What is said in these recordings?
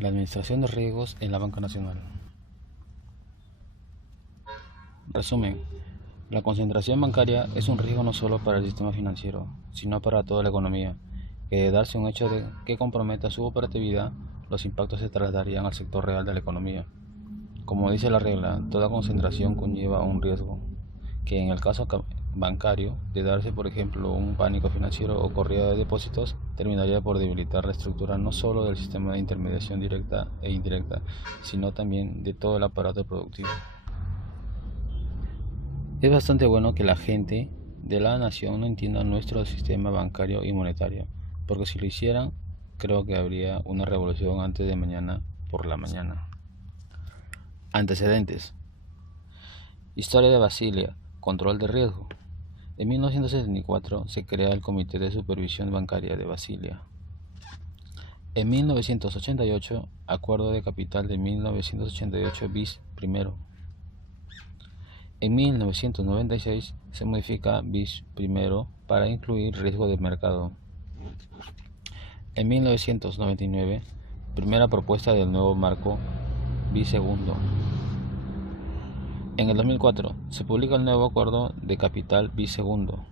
La administración de riesgos en la banca nacional. Resumen: la concentración bancaria es un riesgo no solo para el sistema financiero, sino para toda la economía, que de darse un hecho que comprometa su operatividad, los impactos se trasladarían al sector real de la economía. Como dice la regla, toda concentración conlleva un riesgo, que en el caso bancario, de darse por ejemplo un pánico financiero o corrida de depósitos, terminaría por debilitar la estructura no solo del sistema de intermediación directa e indirecta, sino también de todo el aparato productivo. Es bastante bueno que la gente de la nación no entienda nuestro sistema bancario y monetario, porque si lo hicieran, creo que habría una revolución antes de mañana por la mañana. Antecedentes. Historia de Basilea. Control de riesgo. En 1974 se crea el Comité de Supervisión Bancaria de Basilea. En 1988, Acuerdo de Capital de 1988 bis primero. En 1996 se modifica bis primero para incluir riesgo de mercado. En 1999, primera propuesta del nuevo marco bis segundo. En el 2004 se publica el nuevo Acuerdo de Capital bis segundo.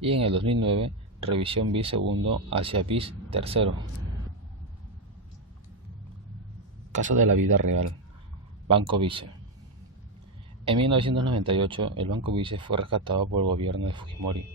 Y en el 2009, revisión bis segundo hacia bis tercero. Caso de la vida real. Banco Vice. En 1998, el Banco Vice fue rescatado por el gobierno de Fujimori.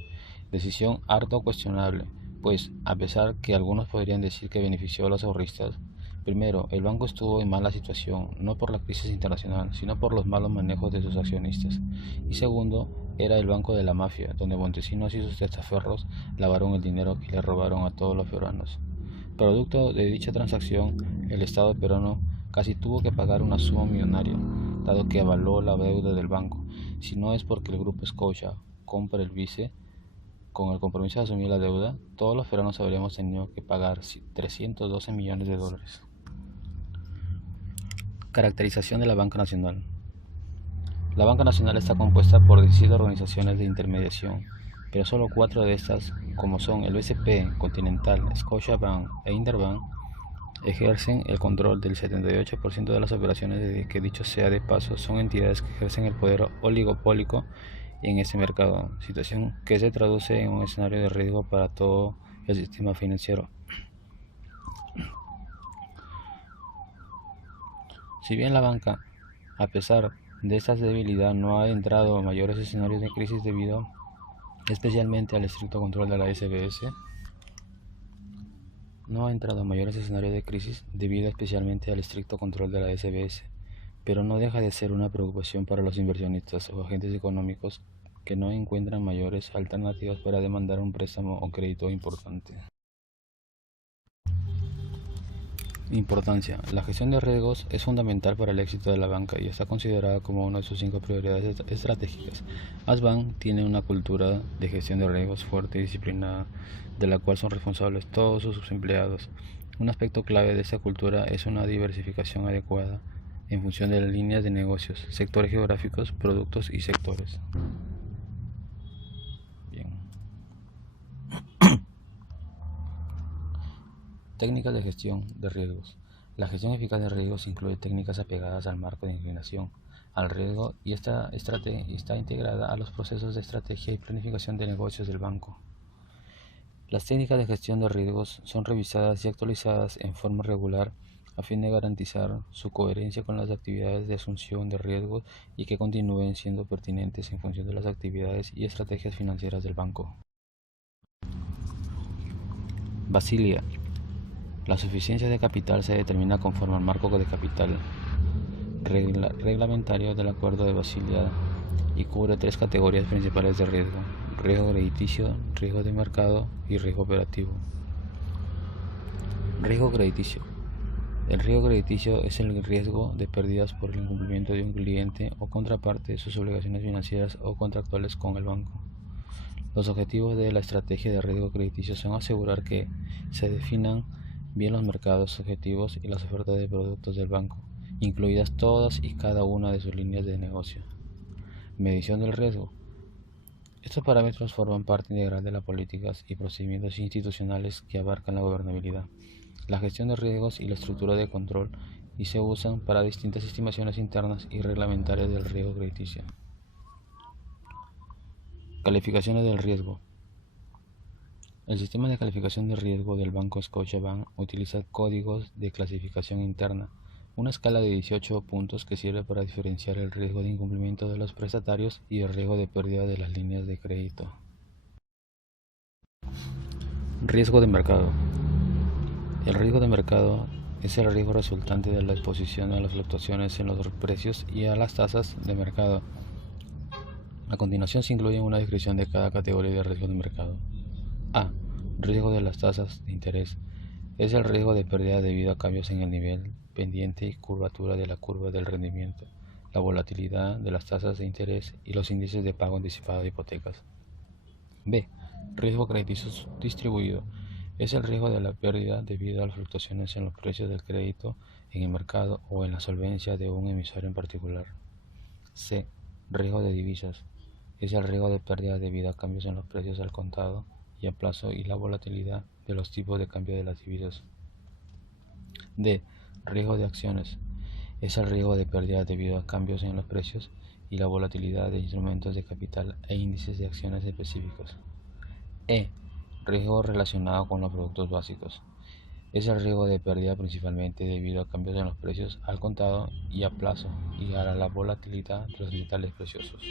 Decisión harto cuestionable, pues a pesar que algunos podrían decir que benefició a los ahorristas, primero, el banco estuvo en mala situación, no por la crisis internacional, sino por los malos manejos de sus accionistas. Y segundo, era el banco de la mafia, donde Montesinos y sus testaferros lavaron el dinero que le robaron a todos los peruanos. Producto de dicha transacción, el Estado peruano casi tuvo que pagar una suma millonaria, dado que avaló la deuda del banco. Si no es porque el grupo Scotia compra el Vice, con el compromiso de asumir la deuda, todos los peruanos habríamos tenido que pagar 312 millones de dólares. Caracterización de la Banca Nacional. La Banca Nacional está compuesta por 17 organizaciones de intermediación, pero solo 4 de estas, como son el BCP, Continental, Scotiabank e Interbank, ejercen el control del 78% de las operaciones. Que dicho sea de paso, son entidades que ejercen el poder oligopólico en ese mercado, situación que se traduce en un escenario de riesgo para todo el sistema financiero. Si bien la banca, a pesar de esta debilidad, no ha entrado a mayores escenarios de crisis debido especialmente al estricto control de la SBS, pero no deja de ser una preocupación para los inversionistas o agentes económicos que no encuentran mayores alternativas para demandar un préstamo o crédito importante. Importancia. La gestión de riesgos es fundamental para el éxito de la banca y está considerada como una de sus 5 prioridades estratégicas. Asbank tiene una cultura de gestión de riesgos fuerte y disciplinada, de la cual son responsables todos sus empleados. Un aspecto clave de esta cultura es una diversificación adecuada en función de las líneas de negocios, sectores geográficos, productos y sectores. Bien. Técnicas de gestión de riesgos. La gestión eficaz de riesgos incluye técnicas apegadas al marco de inclinación al riesgo y está integrada a los procesos de estrategia y planificación de negocios del banco. Las técnicas de gestión de riesgos son revisadas y actualizadas en forma regular a fin de garantizar su coherencia con las actividades de asunción de riesgos y que continúen siendo pertinentes en función de las actividades y estrategias financieras del banco. Basilea. La suficiencia de capital se determina conforme al marco de capital reglamentario del Acuerdo de Basilea y cubre 3 categorías principales de riesgo: riesgo crediticio, riesgo de mercado y riesgo operativo. Riesgo crediticio. El riesgo crediticio es el riesgo de pérdidas por el incumplimiento de un cliente o contraparte de sus obligaciones financieras o contractuales con el banco. Los objetivos de la estrategia de riesgo crediticio son asegurar que se definan bien los mercados objetivos y las ofertas de productos del banco, incluidas todas y cada una de sus líneas de negocio. Medición del riesgo. Estos parámetros forman parte integral de las políticas y procedimientos institucionales que abarcan la gobernabilidad, la gestión de riesgos y la estructura de control y se usan para distintas estimaciones internas y reglamentarias del riesgo crediticio. Calificaciones del riesgo. El sistema de calificación de riesgo del Banco Scotiabank utiliza códigos de clasificación interna, una escala de 18 puntos que sirve para diferenciar el riesgo de incumplimiento de los prestatarios y el riesgo de pérdida de las líneas de crédito. Riesgo de mercado. El riesgo de mercado es el riesgo resultante de la exposición a las fluctuaciones en los precios y a las tasas de mercado. A continuación se incluye una descripción de cada categoría de riesgo de mercado. A. Riesgo de las tasas de interés. Es el riesgo de pérdida debido a cambios en el nivel, pendiente y curvatura de la curva del rendimiento, la volatilidad de las tasas de interés y los índices de pago anticipado de hipotecas. B. Riesgo crediticio distribuido. Es el riesgo de la pérdida debido a las fluctuaciones en los precios del crédito en el mercado o en la solvencia de un emisor en particular. C. Riesgo de divisas. Es el riesgo de pérdida debido a cambios en los precios al contado y a plazo y la volatilidad de los tipos de cambio de las divisas. D. Riesgo de acciones. Es el riesgo de pérdida debido a cambios en los precios y la volatilidad de instrumentos de capital e índices de acciones específicos. E. Riesgo relacionado con los productos básicos. Es el riesgo de pérdida principalmente debido a cambios en los precios al contado y a plazo y a la volatilidad de los metales preciosos.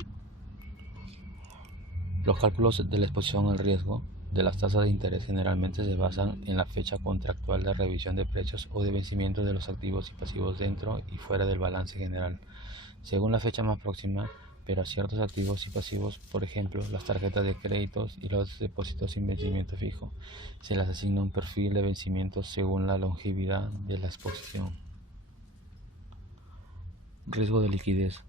Los cálculos de la exposición al riesgo de las tasas de interés generalmente se basan en la fecha contractual de revisión de precios o de vencimiento de los activos y pasivos dentro y fuera del balance general, según la fecha más próxima, pero a ciertos activos y pasivos, por ejemplo, las tarjetas de créditos y los depósitos sin vencimiento fijo, se les asigna un perfil de vencimiento según la longevidad de la exposición. Riesgo de liquidez.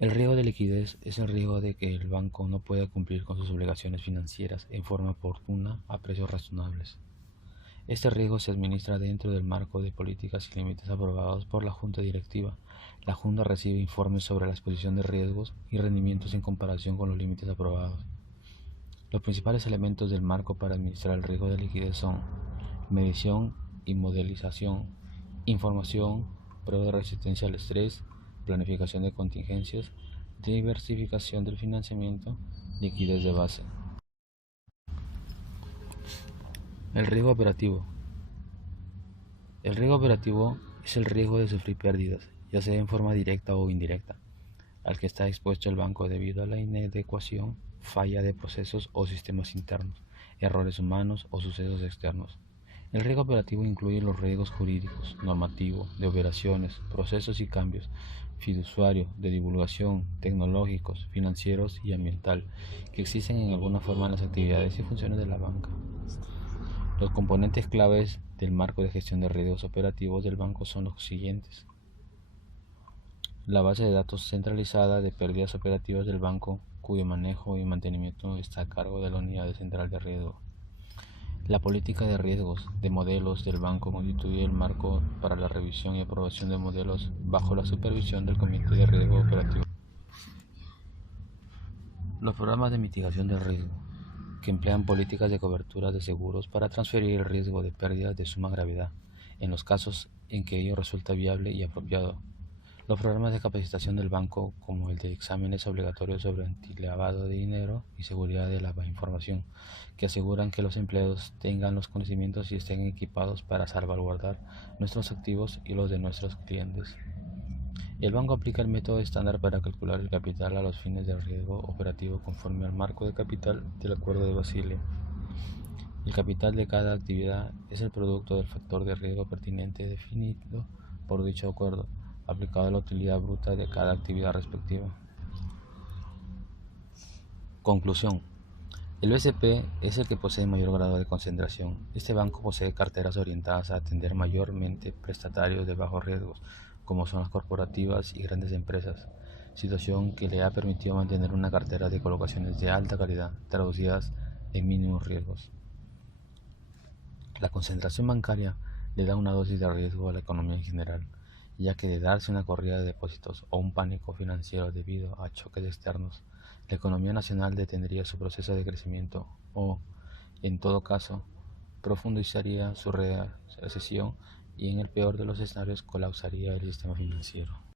El riesgo de liquidez es el riesgo de que el banco no pueda cumplir con sus obligaciones financieras en forma oportuna a precios razonables. Este riesgo se administra dentro del marco de políticas y límites aprobados por la Junta Directiva. La Junta recibe informes sobre la exposición de riesgos y rendimientos en comparación con los límites aprobados. Los principales elementos del marco para administrar el riesgo de liquidez son medición y modelización, información, prueba de resistencia al estrés, planificación de contingencias, diversificación del financiamiento, liquidez de base. El riesgo operativo. El riesgo operativo es el riesgo de sufrir pérdidas, ya sea en forma directa o indirecta, al que está expuesto el banco debido a la inadecuación, falla de procesos o sistemas internos, errores humanos o sucesos externos. El riesgo operativo incluye los riesgos jurídicos, normativos, de operaciones, procesos y cambios, fiduciario, de divulgación, tecnológicos, financieros y ambiental, que existen en alguna forma en las actividades y funciones de la banca. Los componentes claves del marco de gestión de riesgos operativos del banco son los siguientes. La base de datos centralizada de pérdidas operativas del banco, cuyo manejo y mantenimiento está a cargo de la unidad central de riesgo. La política de riesgos de modelos del banco constituye el marco para la revisión y aprobación de modelos bajo la supervisión del Comité de Riesgo Operativo. Los programas de mitigación del riesgo, que emplean políticas de cobertura de seguros para transferir el riesgo de pérdidas de suma gravedad, en los casos en que ello resulta viable y apropiado. Los programas de capacitación del banco, como el de exámenes obligatorios sobre antilavado de dinero y seguridad de la información, que aseguran que los empleados tengan los conocimientos y estén equipados para salvaguardar nuestros activos y los de nuestros clientes. El banco aplica el método estándar para calcular el capital a los fines del riesgo operativo conforme al marco de capital del Acuerdo de Basilea. El capital de cada actividad es el producto del factor de riesgo pertinente definido por dicho acuerdo, aplicado a la utilidad bruta de cada actividad respectiva. Conclusión. El BCP es el que posee mayor grado de concentración. Este banco posee carteras orientadas a atender mayormente prestatarios de bajos riesgos, como son las corporativas y grandes empresas, situación que le ha permitido mantener una cartera de colocaciones de alta calidad, traducidas en mínimos riesgos. La concentración bancaria le da una dosis de riesgo a la economía en general, ya que de darse una corrida de depósitos o un pánico financiero debido a choques externos, la economía nacional detendría su proceso de crecimiento o, en todo caso, profundizaría su recesión y en el peor de los escenarios colapsaría el sistema financiero.